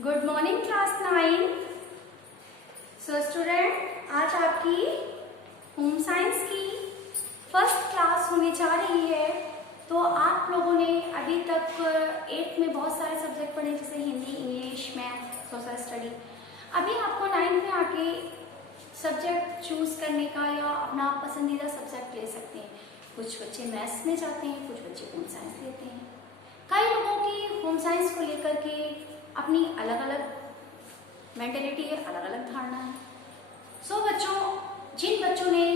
Good morning class 9। So student, आज आपकी home science की फर्स्ट क्लास होने जा रही है। तो आप लोगों ने अभी तक 8th में बहुत सारे सब्जेक्ट पढ़े, जैसे Hindi, English, math, social study. अभी आपको 9th में आके सब्जेक्ट चूज करने का या अपना पसंदीदा सब्जेक्ट ले सकते हैं। कुछ बच्चे मैथ्स में जाते हैं, कुछ बच्चे होम साइंस लेते हैं। कई लोगों की होम साइंस को लेकर के अपनी अलग अलग मेंटेलिटी है, अलग अलग धारणा है। सो बच्चों, जिन बच्चों ने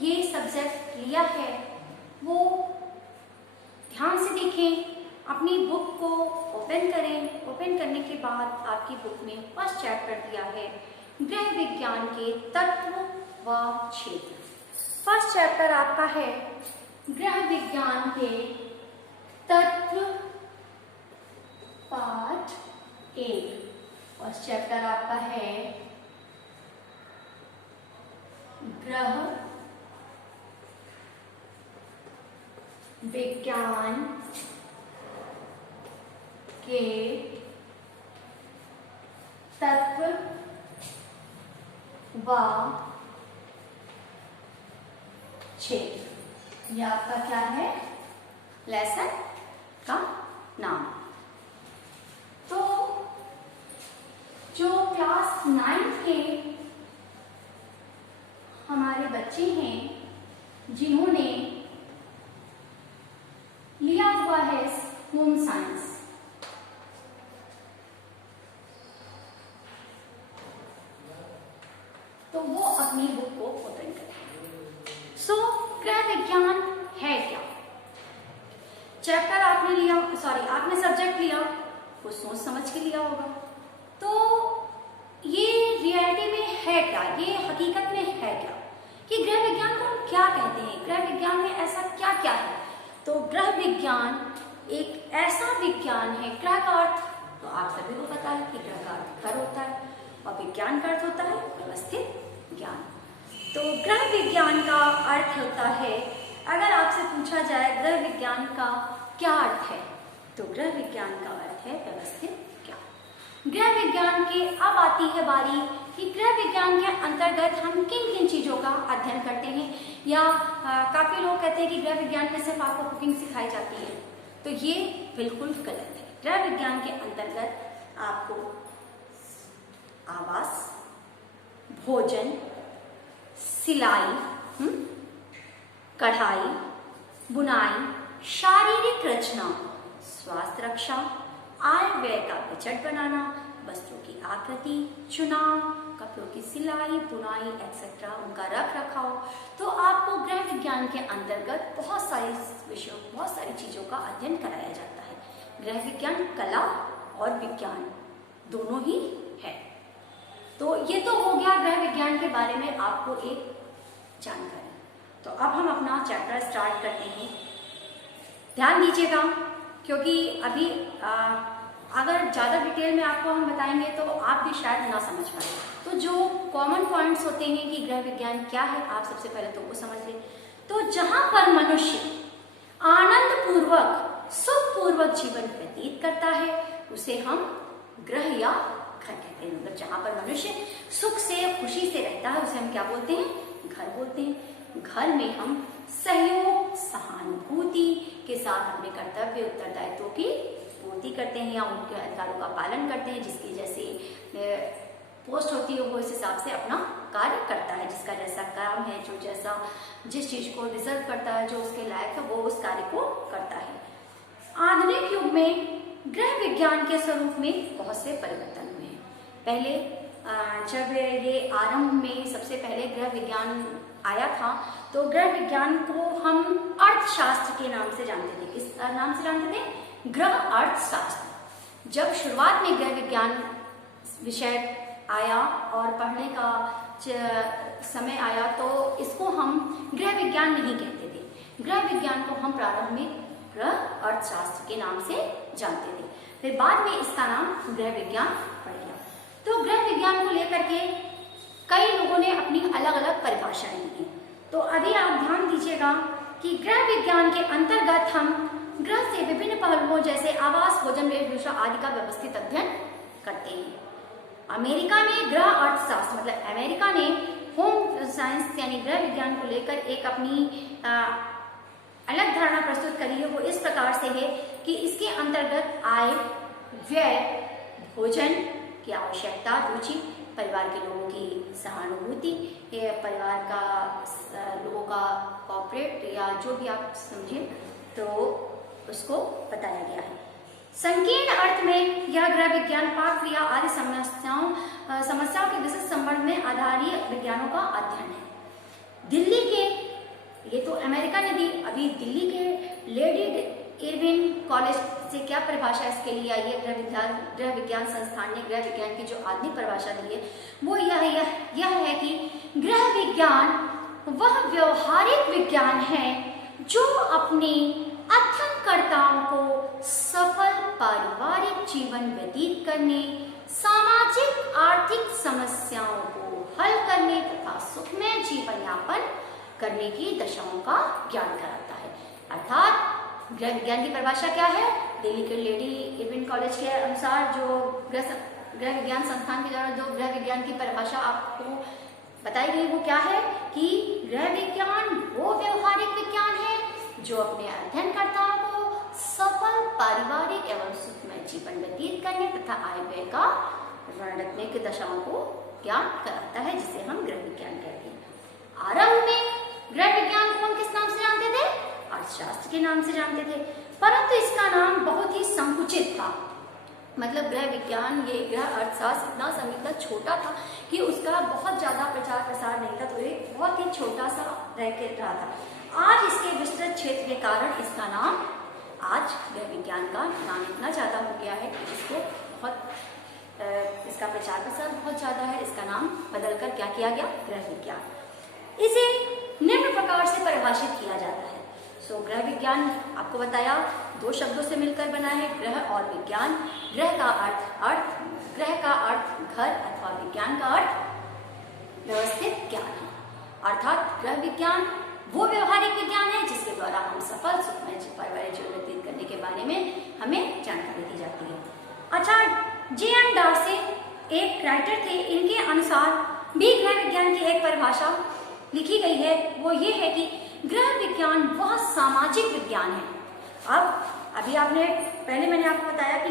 ये सब्जेक्ट लिया है वो ध्यान से देखें, अपनी बुक को ओपन करें। ओपन करने के बाद आपकी बुक में फर्स्ट चैप्टर दिया है गृह विज्ञान के तत्व व क्षेत्र। फर्स्ट चैप्टर आपका है गृह विज्ञान के तत्व, पार्ट 1। फर्स्ट चैप्टर आपका है गृह विज्ञान के तत्व व क्षेत्र। यह आपका क्या है, लेसन का नाम। तो जो क्लास 9 के हमारे बच्चे हैं जिन्होंने लिया हुआ है होम साइंस, तो वो अपनी बुक को ओपन करें। सो गृह विज्ञान है क्या? चैप्टर आपने लिया, आपने सब्जेक्ट लिया, कुछ सोच समझ के लिया होगा। तो ये रियलिटी में है क्या, ये हकीकत में है क्या कि गृह विज्ञान को हम क्या कहते हैं, गृह विज्ञान में ऐसा क्या क्या है? तो गृह विज्ञान एक ऐसा विज्ञान है, गृह का अर्थ तो आप सभी को पता है कि गृह का अर्थ घर होता है और विज्ञान का अर्थ होता है व्यवस्थित ज्ञान। तो गृह विज्ञान का अर्थ होता है, अगर आपसे पूछा जाए गृह विज्ञान का क्या अर्थ है, तो गृह विज्ञान का अर्थ है व्यवस्थित ज्ञान। गृह विज्ञान के अब आती है बारी कि गृह विज्ञान के अंतर्गत हम किन किन चीजों का अध्ययन करते हैं। या काफी लोग कहते हैं कि गृह विज्ञान में सिर्फ आपको कुकिंग सिखाई जाती है, तो ये बिल्कुल गलत है। गृह विज्ञान के अंतर्गत आपको आवास, भोजन, सिलाई, कढ़ाई, बुनाई, शारीरिक रचना, स्वास्थ्य रक्षा, आय व्यय का बजट बनाना, वस्त्रों की आकृति, चुनाव, कपड़ों की सिलाई, बुनाई एक्सेट्रा, उनका रख रखाव। तो आपको गृह विज्ञान के अंतर्गत बहुत सारे विषयों, बहुत सारी चीजों का अध्ययन कराया जाता है। गृह विज्ञान कला और विज्ञान दोनों ही है। तो ये तो हो गया गृह विज्ञान के बारे में आपको एक जानकारी। तो अब हम अपना चैप्टर स्टार्ट करते हैं। ध्यान दीजिएगा, क्योंकि अभी अगर ज़्यादा डिटेल में आपको हम बताएंगे तो आप भी शायद ना समझ पाए। तो जो कॉमन पॉइंट्स होते हैं कि गृह विज्ञान क्या है, आप सबसे पहले तो वो समझ लें। तो जहाँ पर मनुष्य आनंद पूर्वक, सुख पूर्वक जीवन व्यतीत करता है, उसे हम गृह या घर कहते हैं। मतलब जहाँ पर मनुष्य सुख से, खुशी से रहता है, उसे हम क्या बोलते हैं, घर बोलते हैं। घर में हम सहयोग, सहानुभूति के साथ अपने कर्तव्य, उत्तरदायित्वों की पूर्ति करते हैं या उनके अधिकारों का पालन करते हैं। जिसकी जैसे पोस्ट होती है वो इस हिसाब से अपना कार्य करता है। जिसका जैसा काम है, जो जैसा जिस चीज को डिजर्व करता है, जो उसके लायक है, वो उस कार्य को करता है। आधुनिक युग में गृह विज्ञान के स्वरूप में बहुत से परिवर्तन हुए हैं। पहले जब ये आरंभ में सबसे पहले गृह विज्ञान आया था, तो गृह विज्ञान को हम अर्थशास्त्र के नाम से जानते थे। किस नाम से जानते थे? गृह अर्थशास्त्र। जब शुरुआत में गृह विज्ञान विषय आया और पढ़ने का समय आया, तो इसको हम गृह विज्ञान नहीं कहते थे। गृह विज्ञान को हम प्रारंभ में गृह अर्थशास्त्र के नाम से जानते थे। फिर बाद में इसका नाम गृह विज्ञान पड़ गया। तो गृह विज्ञान को लेकर के कई लोगों ने अपनी अलग अलग परिभाषाएं दी। तो अभी आप ध्यान दीजिएगा कि गृह विज्ञान के अंतर्गत हम गृह से विभिन्न पहलुओं जैसे आवास, भोजन, वेशभूषा आदि का व्यवस्थित अध्ययन करते हैं। अमेरिका में गृह अर्थशास्त्र मतलब अमेरिका ने होम साइंस यानी गृह विज्ञान को लेकर एक अपनी अलग धारणा प्रस्तुत करी है। वो इस प्रकार से है कि इसके अंतर्गत आय, व्यय, भोजन की आवश्यकता, रुचि, परिवार के लोगों की सहानुभूति, परिवार का लोगों का कॉर्पोरेट या जो भी आप समझें तो उसको बताया गया है। संकीर्ण अर्थ में यह गृह विज्ञान पाक क्रिया आदि समस्याओं के विशिष्ट संबंध में आधारित विज्ञानों का अध्ययन है। दिल्ली के, ये तो अमेरिका ने दी, अभी दिल्ली के लेडी इरविन कॉलेज से क्या परिभाषा इसके लिए आई है, गृह विज्ञान संस्थान ने गृह विज्ञान की जो आधुनिक परिभाषा दी है वो यह है कि गृह विज्ञान वह व्यवहारिक विज्ञान है जो अपने अध्ययनकर्ताओं को सफल पारिवारिक जीवन व्यतीत करने, सामाजिक आर्थिक समस्याओं को हल करने तथा सुखमय जीवन यापन करने की दशाओं का ज्ञान कराता है। अर्थात गृह विज्ञान की परिभाषा क्या है? दिल्ली के लेडी इरविन कॉलेज के अनुसार जो गृह विज्ञान संस्थान के द्वारा जो गृह विज्ञान की परिभाषा आपको बताई गई वो क्या है कि गृह विज्ञान वो व्यवहारिक विज्ञान है जो अपने अध्ययनकर्ताओं को सफल पारिवारिक एवं सुखमय जीवन व्यतीत करने तथा आय व्यय का ऋण रखने की दशाओं को ज्ञान कराता है, जिसे हम गृह विज्ञान कहते हैं। आरंभ में गृह विज्ञान को हम किस नाम से जानते थे? अर्थशास्त्र के नाम से जानते थे, परंतु इसका नाम बहुत ही संकुचित था। मतलब गृह विज्ञान, ये गृह अर्थशास्त्र इतना समय तक छोटा था कि उसका बहुत ज्यादा प्रचार प्रसार नहीं था, तो एक बहुत ही छोटा सा रहा था। आज इसके विस्तृत क्षेत्र के कारण इसका नाम, आज गृह विज्ञान का नाम इतना ज्यादा हो गया है कि इसको इसका प्रचार प्रसार बहुत ज्यादा है, इसका नाम बदलकर क्या किया गया? गृह विज्ञान। इसे निम्न प्रकार से परिभाषित किया जाता है। गृह विज्ञान आपको बताया दो शब्दों से मिलकर बना है, गृह और विज्ञान। गृह का अर्थ गृह का अर्थ घर अथवा विज्ञान का अर्थ व्यवस्थित ज्ञान है। अर्थात गृह विज्ञान वो व्यवहारिक विज्ञान है जिसके द्वारा हम सफल सुखमय पारिवारिक जीवन व्यतीत करने के बारे में हमें जानकारी दी जाती है। अच्छा, जे.एम. डार्सी एक राइटर थे, इनके अनुसार भी गृह विज्ञान की एक परिभाषा लिखी गई है, वो ये है कि गृह विज्ञान वह सामाजिक विज्ञान है। अब अभी पहले मैंने आपको बताया कि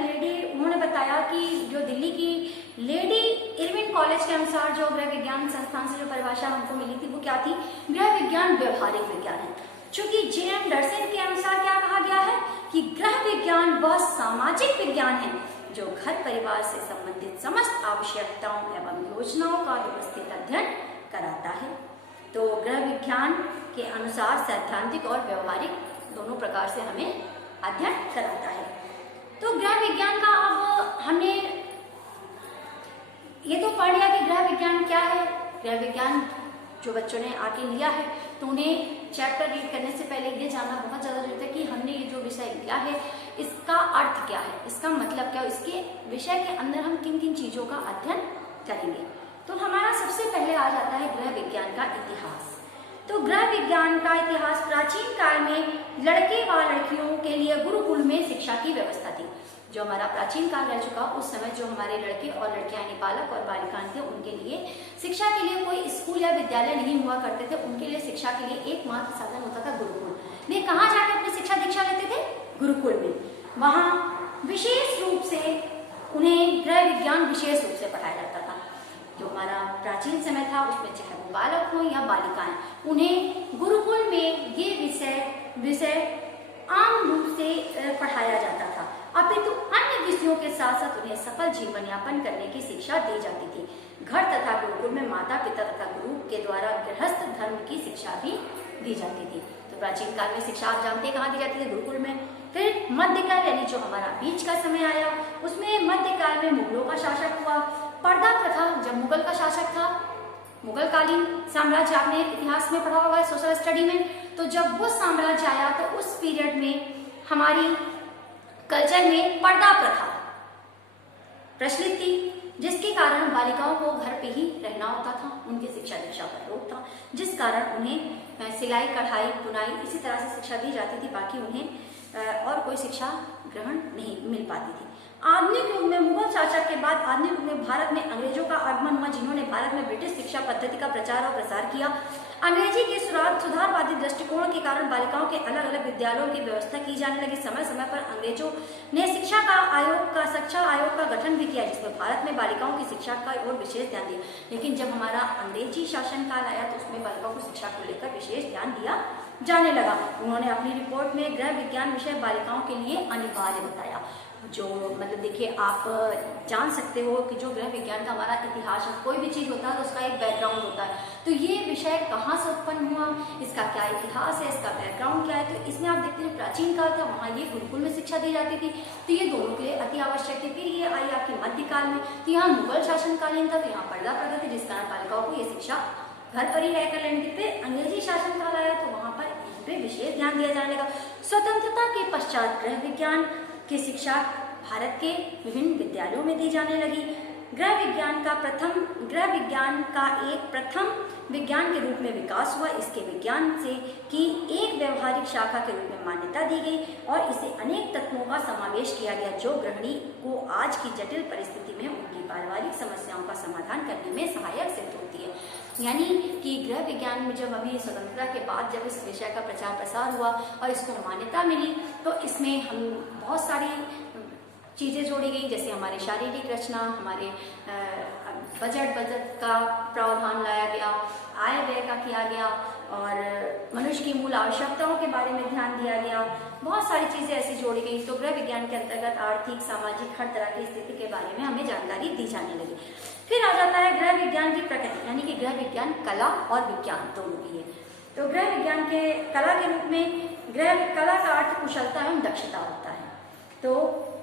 उन्होंने बताया कि जो दिल्ली की लेडी इरविन कॉलेज के अनुसार जो गृह विज्ञान संस्थान से जो परिभाषा हमको मिली थी वो क्या थी? गृह विज्ञान व्यवहारिक विज्ञान है। चूंकि जे.एम. डार्सी के अनुसार क्या कहा गया है कि गृह विज्ञान वह सामाजिक विज्ञान है जो घर परिवार से संबंधित समस्त आवश्यकताओं एवं योजनाओं का व्यवस्थित अध्ययन कराता है। तो गृह विज्ञान के अनुसार सैद्धांतिक और व्यवहारिक दोनों प्रकार से हमें अध्ययन कराता है। तो गृह विज्ञान का अब हमने ये तो पढ़ लिया कि गृह विज्ञान क्या है। गृह विज्ञान जो बच्चों ने आके लिया है तो उन्हें चैप्टर रीड करने से पहले ये जानना बहुत ज़्यादा जरूरी है कि हमने ये जो विषय लिया है इसका अर्थ क्या है, इसका मतलब क्या है, इसके विषय के अंदर हम किन किन चीज़ों का अध्ययन करेंगे। तो हमारा सबसे पहले आ जाता है गृह विज्ञान का इतिहास। तो गृह विज्ञान का इतिहास प्राचीन काल में लड़के व लड़कियों के लिए गुरुकुल में शिक्षा की व्यवस्था थी। जो हमारा प्राचीन काल रह चुका, उस समय जो हमारे लड़के और लड़कियां यानी बालक और बालिकाएं थे उनके लिए शिक्षा के लिए कोई स्कूल या विद्यालय नहीं हुआ करते थे। उनके लिए शिक्षा के लिए एकमात्र साधन होता था गुरुकुल। वे कहाँ जाकर अपनी शिक्षा दीक्षा लेते थे? गुरुकुल में। वहाँ विशेष रूप से उन्हें गृह विज्ञान विशेष रूप से पढ़ाया जाता था। जो हमारा प्राचीन समय था उसमें चाहे वो बालक हो या बालिकाएं, उन्हें गुरुकुल में ये विषय आम रूप से पढ़ाया जाता था, अपितु अन्य विषयों के साथ साथ उन्हें सफल जीवन यापन करने की शिक्षा दी जाती थी। घर तथा गुरुकुल में माता पिता तथा गुरु के द्वारा गृहस्थ धर्म की शिक्षा भी दी जाती थी। तो प्राचीन काल में शिक्षा आप जानते हैं कहाँ दी जाती थी? गुरुकुल में। फिर मध्यकाल यानी जो हमारा बीच का समय आया, उसमें मध्यकाल में मुगलों का शासक हुआ। पर्दा प्रथा जब मुगल का शासक था, मुगल कालीन साम्राज्य आपने इतिहास में पढ़ा होगा सोशल स्टडी में, तो जब वो साम्राज्य आया तो उस पीरियड में हमारी कल्चर में पर्दा प्रथा प्रचलित थी, जिसके कारण बालिकाओं को घर पे ही रहना होता था, उनकी शिक्षा दीक्षा पर रोक था, जिस कारण उन्हें सिलाई कढ़ाई बुनाई इसी तरह से शिक्षा दी जाती थी, बाकी उन्हें और कोई शिक्षा ग्रहण नहीं मिल पाती थी। आधुनिक युग में मुगल शासक के बाद बाद आधुनिक युग में भारत में अंग्रेजों का आगमन हुआ, जिन्होंने भारत में ब्रिटिश शिक्षा पद्धति का प्रचार और प्रसार किया। अंग्रेजी के सुधारवादी दृष्टिकोण के कारण बालिकाओं के अलग अलग विद्यालयों की व्यवस्था की जाने लगी। समय समय पर अंग्रेजों ने शिक्षा आयोग का गठन भी किया, जिसमें भारत में बालिकाओं की शिक्षा का ओर विशेष ध्यान दिया। लेकिन जब हमारा अंग्रेजी शासनकाल आया तो उसमें बालिकाओं को शिक्षा को लेकर विशेष ध्यान दिया जाने लगा। उन्होंने अपनी रिपोर्ट में गृह विज्ञान विषय बालिकाओं के लिए अनिवार्य बताया। जो मतलब देखिए, आप जान सकते हो कि जो गृह विज्ञान का हमारा इतिहास है, कोई भी चीज़ होता है तो उसका एक बैकग्राउंड होता है। तो ये विषय कहाँ से उत्पन्न हुआ, इसका क्या इतिहास है, इसका बैकग्राउंड क्या है, तो इसमें आप देखते हैं प्राचीन काल था, वहाँ ये गुरुकुल में शिक्षा दी जाती थी, तो ये दोनों के लिए अति आवश्यक थी। फिर ये आई आपके मध्यकाल में, तो यहाँ मुगल शासनकालीन था, तो यहाँ पर्दा प्रथा थी, जिस कारण बालिकाओं को ये शिक्षा घर पर ही रहकर लेनी थी। फिर अंग्रेजी शासनकाल आया तो वहाँ पर इस पर विशेष ध्यान दिया जाने लगा। स्वतंत्रता के पश्चात गृह विज्ञान की शिक्षा भारत के विभिन्न विद्यालयों में दी जाने लगी। गृह विज्ञान का एक प्रथम विज्ञान के रूप में विकास हुआ। इसके विज्ञान से की एक व्यवहारिक शाखा के रूप में मान्यता दी गई और इसे अनेक तत्वों का समावेश किया गया, जो गृहिणी को आज की जटिल परिस्थिति में उनकी पारिवारिक समस्याओं का समाधान करने में सहायक सिद्ध होती है। यानी कि गृह विज्ञान में जब अभी स्वतंत्रता के बाद जब इस विषय का प्रचार प्रसार हुआ और इसको मान्यता मिली, तो इसमें हम बहुत सारी चीज़ें जोड़ी गई, जैसे हमारे शारीरिक रचना, हमारे बजट का प्रावधान लाया गया, आय व्यय का किया गया और मनुष्य की मूल आवश्यकताओं के बारे में ध्यान दिया गया। बहुत सारी चीज़ें ऐसी जोड़ी गई। तो गृह विज्ञान के अंतर्गत आर्थिक, सामाजिक, हर तरह की स्थिति के बारे में हमें जानकारी दी जाने लगी। फिर आ जाता है गृह विज्ञान की प्रकृति, यानी कि गृह विज्ञान कला और विज्ञान दोनों भी है। तो गृह विज्ञान के कला के रूप में कला का अर्थ कुशलता एवं दक्षता होता है। तो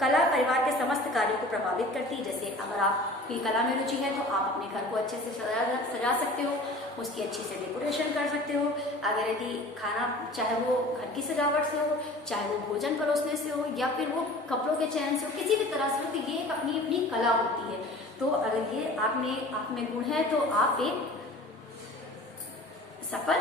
कला परिवार के समस्त कार्यों को प्रभावित करती है। जैसे अगर आपकी कला में रुचि है तो आप अपने घर को अच्छे से सजा सकते हो, उसकी अच्छी से डेकोरेशन कर सकते हो। अगर यदि खाना, चाहे वो घर की सजावट से हो, चाहे वो भोजन परोसने से हो, या फिर वो कपड़ों के चयन से हो, किसी भी तरह से हो, तो ये एक अपनी अपनी कला होती है। तो अगर ये आप में गुण है तो आप एक सफल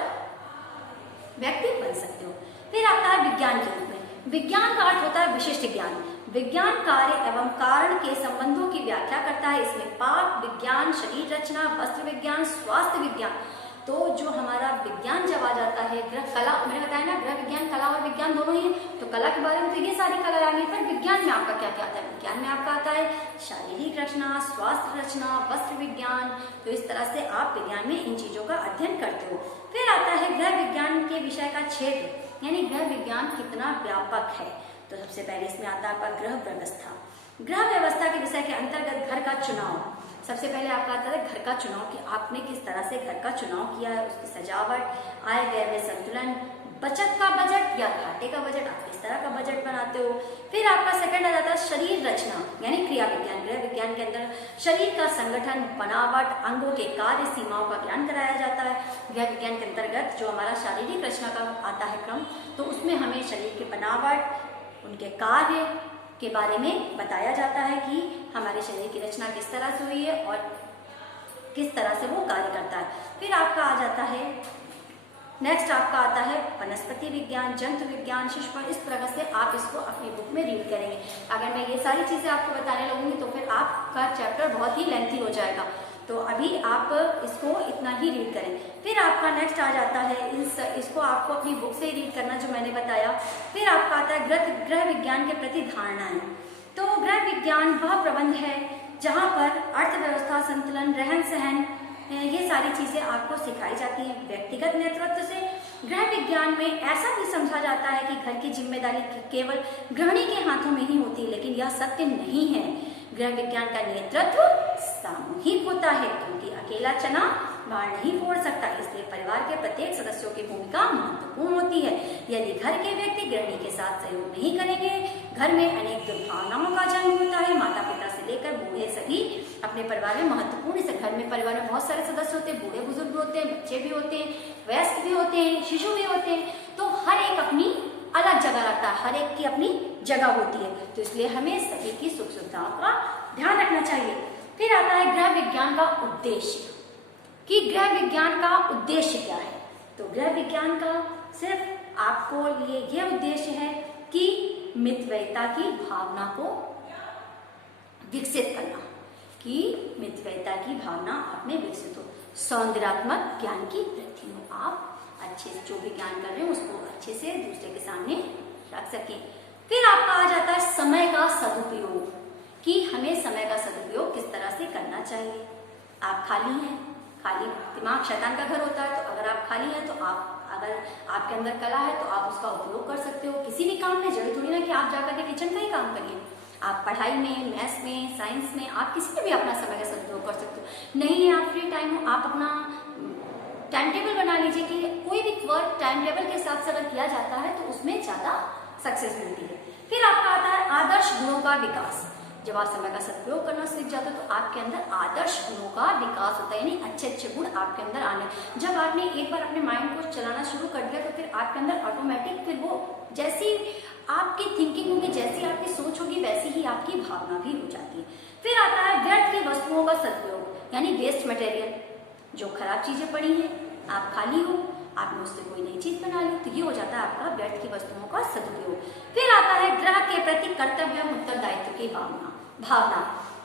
व्यक्ति बन सकते हो। फिर आता है विज्ञान के रूप में। विज्ञान का अर्थ होता है विशिष्ट ज्ञान। विज्ञान कार्य एवं कारण के संबंधों की व्याख्या करता है। इसमें पाक विज्ञान, शरीर रचना, वस्त्र विज्ञान, स्वास्थ्य विज्ञान, तो जो हमारा विज्ञान जब आ जाता है, गृह कला, मैंने बताया ना गृह विज्ञान कला और विज्ञान दोनों ही है। तो कला के बारे में तो ये सारी कला आ गई, पर विज्ञान में आपका क्या क्या आता है? विज्ञान में आपका आता है शारीरिक रचना, स्वास्थ्य रचना, वस्त्र विज्ञान। तो इस तरह से आप विज्ञान में इन चीजों का अध्ययन करते हो। फिर आता है गृह विज्ञान के विषय का क्षेत्र, यानी गृह विज्ञान कितना व्यापक है। तो सबसे पहले इसमें आता है आपका गृह व्यवस्था। गृह व्यवस्था के विषय के अंतर्गत घर का चुनाव, सबसे पहले आपका आता है घर का चुनाव कि आपने किस तरह से घर का चुनाव किया है, उसकी सजावट, आय व्यय में संतुलन, बचत का बजट या घाटे का बजट, आप किस तरह का बजट बनाते हो। फिर आपका सेकंड आ जाता है शरीर रचना, यानी क्रिया विज्ञान। गृह विज्ञान के अंदर शरीर का संगठन, बनावट, अंगों के कार्य, सीमाओं का ज्ञान कराया जाता है। गृह विज्ञान के अंतर्गत जो हमारा शारीरिक रचना का आता है क्रम, तो उसमें हमें शरीर की बनावट, उनके कार्य के बारे में बताया जाता है कि हमारे शरीर की रचना किस तरह से हुई है और किस तरह से वो कार्य करता है। फिर आपका आ जाता है नेक्स्ट, आपका आता है वनस्पति विज्ञान, जंतु विज्ञान, शिशुपालन। इस तरह से आप इसको अपनी बुक में रीड करेंगे। अगर मैं ये सारी चीजें आपको बताने लगूंगी तो फिर आपका चैप्टर बहुत ही लेंथी हो जाएगा, तो अभी आप इसको इतना ही रीड करें। फिर आपका नेक्स्ट आ जाता है इसको आपको अपनी बुक से रीड करना, जो मैंने बताया। फिर आपका आता है गृह विज्ञान के प्रति धारणाएं। तो गृह विज्ञान वह प्रबंध है जहाँ पर अर्थव्यवस्था, संतुलन, रहन सहन, ये सारी चीजें आपको सिखाई जाती हैं व्यक्तिगत नेतृत्व से। गृह विज्ञान में ऐसा भी समझा जाता है कि घर की जिम्मेदारी केवल गृहिणी के हाथों में ही होती है, लेकिन यह सत्य नहीं है। गृह विज्ञान का नेतृत्व सामूहिक होता है, क्योंकि अकेला चना बाढ़ नहीं फोड़ सकता। इसलिए परिवार के प्रत्येक सदस्यों की भूमिका महत्वपूर्ण होती है। यदि घर के व्यक्ति गृहिणी के साथ सहयोग नहीं करेंगे, घर में अनेक दुर्भावनाओं का जन्म होता है। माता पिता से लेकर बूढ़े सभी अपने परिवार में महत्वपूर्ण, इस घर में परिवार में बहुत सारे सदस्य होते हैं, बूढ़े बुजुर्ग भी होते हैं, बच्चे भी होते हैं, वयस्क भी होते हैं, शिशु भी होते हैं। तो हर एक अपनी अलग जगह रखता है, हर एक की अपनी जगह होती है। तो इसलिए हमें सभी की सुख सुविधाओं का ध्यान रखना चाहिए। फिर आता है गृह विज्ञान का उद्देश्य, कि गृह विज्ञान का उद्देश्य क्या है। तो गृह विज्ञान का सिर्फ आपको लिए ये उद्देश्य है कि मितव्ययिता की भावना को विकसित करना, कि मितव्ययिता की भावना आप में विकसित हो, सौंदर्यात्मक ज्ञान की वृद्धि हो, आप अच्छे से जो भी ज्ञान कर रहे हो उसको अच्छे से दूसरे के सामने रख सकें। फिर आपका आ जाता है समय का सदुपयोग, कि हमें समय का सदुपयोग किस तरह से करना चाहिए। आप खाली हैं, खाली दिमाग शैतान का घर होता है, तो अगर आप खाली हैं तो आप अगर आपके अंदर कला है तो आप उसका उपयोग कर सकते हो किसी भी काम में। जरूरी थोड़ी ना कि आप जाकर के किचन का ही काम करिए, आप पढ़ाई में, मैथ्स में, साइंस में, आप किसी में भी अपना समय का सदुपयोग कर सकते हो। नहीं है आप फ्री टाइम हो, आप अपना टाइम टेबल बना लीजिए कि कोई भी वर्क टाइम टेबल के हिसाब से अगर किया जाता है तो उसमें ज्यादा सक्सेस मिलती है। फिर आपका आता है आदर्श गुणों का विकास। जब आप समय का सदुपयोग करना सीख जाते हो तो आपके अंदर आदर्श गुणों का विकास होता है, यानी अच्छे अच्छे गुण आपके अंदर आने। जब आपने एक बार अपने माइंड को चलाना शुरू कर दिया तो फिर आपके अंदर ऑटोमेटिक फिर वो जैसी आपकी थिंकिंग होगी, जैसी आपकी सोच होगी, वैसी ही आपकी भावना भी हो जाती है। फिर आता है व्यर्थ की वस्तुओं का सदुपयोग, यानी वेस्ट मटेरियल। जो खराब चीजें पड़ी हैं, आप खाली हो, आपने उससे कोई नई चीज बना ली, तो ये हो जाता है आपका व्यर्थ की वस्तुओं का सदुपयोग। फिर आता है ग्रह के प्रति कर्तव्य उत्तरदायित्व की भावना।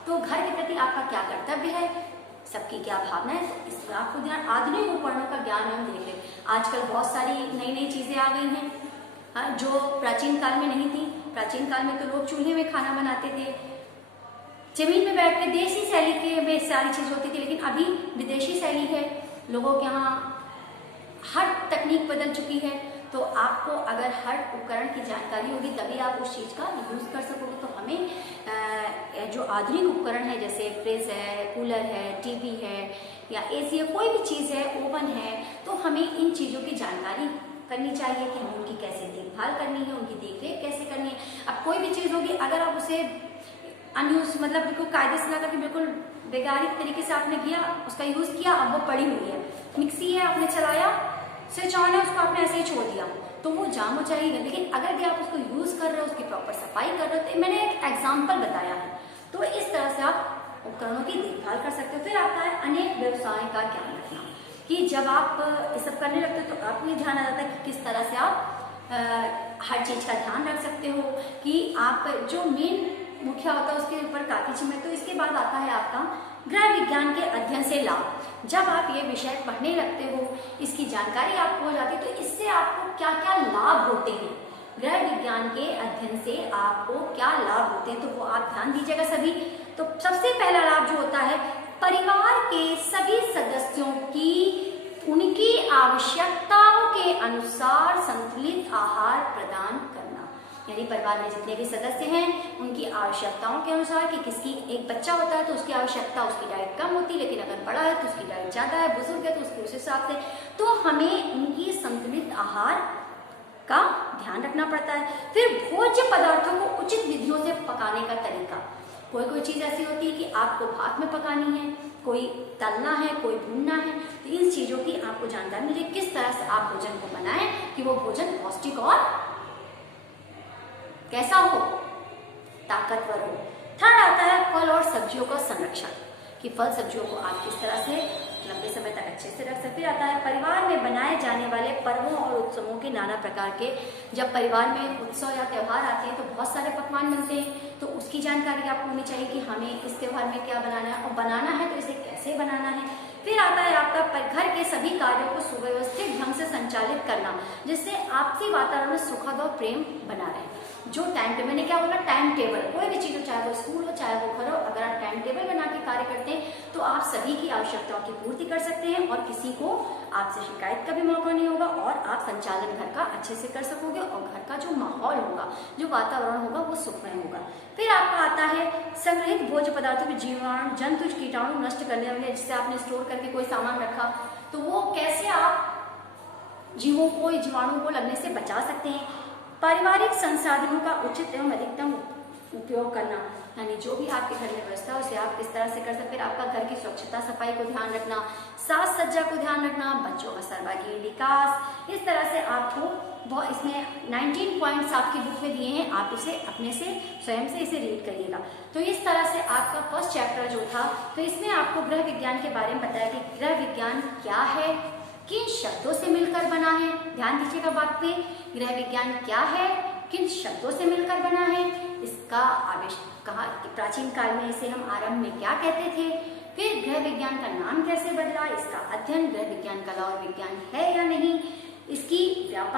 तो घर के प्रति आपका क्या कर्तव्य है, सबकी क्या भावना है, तो इस पर आपको ध्यान। आधुनिक उपकरणों का ज्ञान हम देख लें, आजकल बहुत सारी नई नई चीजें आ गई हैं जो प्राचीन काल में नहीं थी। प्राचीन काल में तो लोग चूल्हे में खाना बनाते थे, जमीन में बैठ के देसी शैली के में सारी चीज होती थी, लेकिन अभी विदेशी शैली है, लोगों के यहाँ हर तकनीक बदल चुकी है। तो आपको अगर हर उपकरण की जानकारी होगी तभी आप उस चीज का यूज कर सकोगे। तो हमें जो आधुनिक उपकरण है, जैसे फ्रिज है, कूलर है, टीवी है या एसी है, कोई भी चीज है, ओवन है, तो हमें इन चीजों की जानकारी करनी चाहिए कि हमें उनकी कैसे देखभाल करनी है, उनकी देखरेख कैसे करनी है। अब कोई भी चीज होगी, अगर आप उसे अनयूज मतलब बिल्कुल कायदे से ना करके बिल्कुल वैज्ञानिक तरीके से आपने किया, उसका यूज किया, अब वो पड़ी हुई है, मिक्सी है, आपने चलाया, स्विच ऑन है, उसको आपने ऐसे ही छोड़ दिया, तो वो जाम हो जाएगी। लेकिन अगर भी आप उसको यूज कर रहे हो, उसकी प्रॉपर सफाई कर रहे हो, तो मैंने एक एग्जाम्पल बताया है, तो इस तरह से आप उपकरणों की देखभाल कर सकते हो। फिर आता है अनेक व्यवसाय का ज्ञान रखना, कि जब आप ये सब करने लगते हो तो आपको ये ध्यान आ जाता है कि किस तरह से आप हर चीज का ध्यान रख सकते हो, कि आप जो मेन मुखिया होता है उसके ऊपर काफी चीज में। तो इसके बाद आता है आपका गृह विज्ञान के अध्ययन से लाभ। जब आप ये विषय पढ़ने लगते हो, इसकी जानकारी आपको हो जाती है, तो इससे आपको क्या क्या लाभ होते हैं, गृह विज्ञान के अध्ययन से आपको क्या लाभ होते हैं, तो वो आप ध्यान दीजिएगा सभी। तो सबसे पहला लाभ जो होता है, परिवार के सभी सदस्यों की उनकी आवश्यकताओं के अनुसार संतुलित आहार प्रदान करना। यानी परिवार में जितने भी सदस्य हैं उनकी आवश्यकताओं के अनुसार, कि किसकी एक बच्चा होता है तो उसकी आवश्यकता, उसकी डाइट कम होती है, लेकिन अगर बड़ा है तो उसकी डाइट ज्यादा है, बुजुर्ग है तो उसके उस हिसाब से, तो हमें उनकी संतुलित आहार का ध्यान रखना पड़ता है। फिर भोज्य पदार्थों को उचित विधियों से पकाने का तरीका। कोई कोई चीज ऐसी होती है कि आपको भाप में पकानी है, कोई तलना है, कोई भूनना है, तो इन चीजों की आपको जानकारी मिले, किस तरह से आप भोजन को बनाएं कि वो भोजन पौष्टिक और कैसा हो, ताकतवर हो। थर्ड आता है फल और सब्जियों का संरक्षण, कि फल सब्जियों को आप किस तरह से लंबे समय तक अच्छे से रख सकते। आता है परिवार में बनाए जाने वाले पर्वों और उत्सवों के नाना प्रकार के। जब परिवार में उत्सव या त्यौहार आते हैं तो बहुत सारे पकवान बनते हैं, तो उसकी जानकारी आपको होनी चाहिए कि हमें इस त्यौहार में क्या बनाना है, और बनाना है तो इसे कैसे बनाना है। फिर आता है आपका घर के सभी कार्यों को सुव्यवस्थित ढंग से संचालित करना, जिससे आपसी वातावरण में सुखद और प्रेम बना रहे। जो टाइम टेबल, मैंने क्या बोला, टाइम टेबल, कोई भी चीज हो, चाहे वो स्कूल हो चाहे वो घर हो, अगर आप टाइम टेबल बना के कार्य करते हैं तो आप सभी की आवश्यकताओं की पूर्ति कर सकते हैं और किसी को आपसे शिकायत का भी मौका नहीं होगा, और आप संचालन घर का अच्छे से कर सकोगे, और घर का जो माहौल होगा, जो वातावरण होगा, वो सुखमय होगा। फिर आपका आता है संग्रहित भोज्य पदार्थों में जीवाणु, जंतु, कीटाणु नष्ट करने वाले, जिससे आपने स्टोर करके कोई सामान रखा तो वो कैसे आप जीवों को, जीवाणु को लगने से बचा सकते हैं। पारिवारिक संसाधनों का उचित एवं अधिकतम उपयोग करना, यानी जो भी आपके घर में व्यवस्था है उसे आप किस तरह से कर सकते हैं। आपका घर की स्वच्छता सफाई को ध्यान रखना, साज सज्जा को ध्यान रखना, बच्चों का सर्वांगीण विकास, इस तरह से आपको बहुत, इसमें 19 पॉइंट्स आपकी बुक में दिए हैं, आप इसे अपने से स्वयं से इसे रीड करिएगा। तो इस तरह से आपका फर्स्ट चैप्टर जो था, तो इसमें आपको गृह विज्ञान के बारे में बताया कि गृह विज्ञान क्या है, किन शब्दों से मिलकर बना है, ध्यान दीजिएगा बात पे, गृह विज्ञान क्या है, किन शब्दों से मिलकर बना है, इसका कहा प्राचीन काल में इसे हम आरंभ में क्या कहते थे, फिर गृह विज्ञान का नाम कैसे बदला, इसका अध्ययन गृह विज्ञान कला और विज्ञान है या नहीं, इसकी व्यापक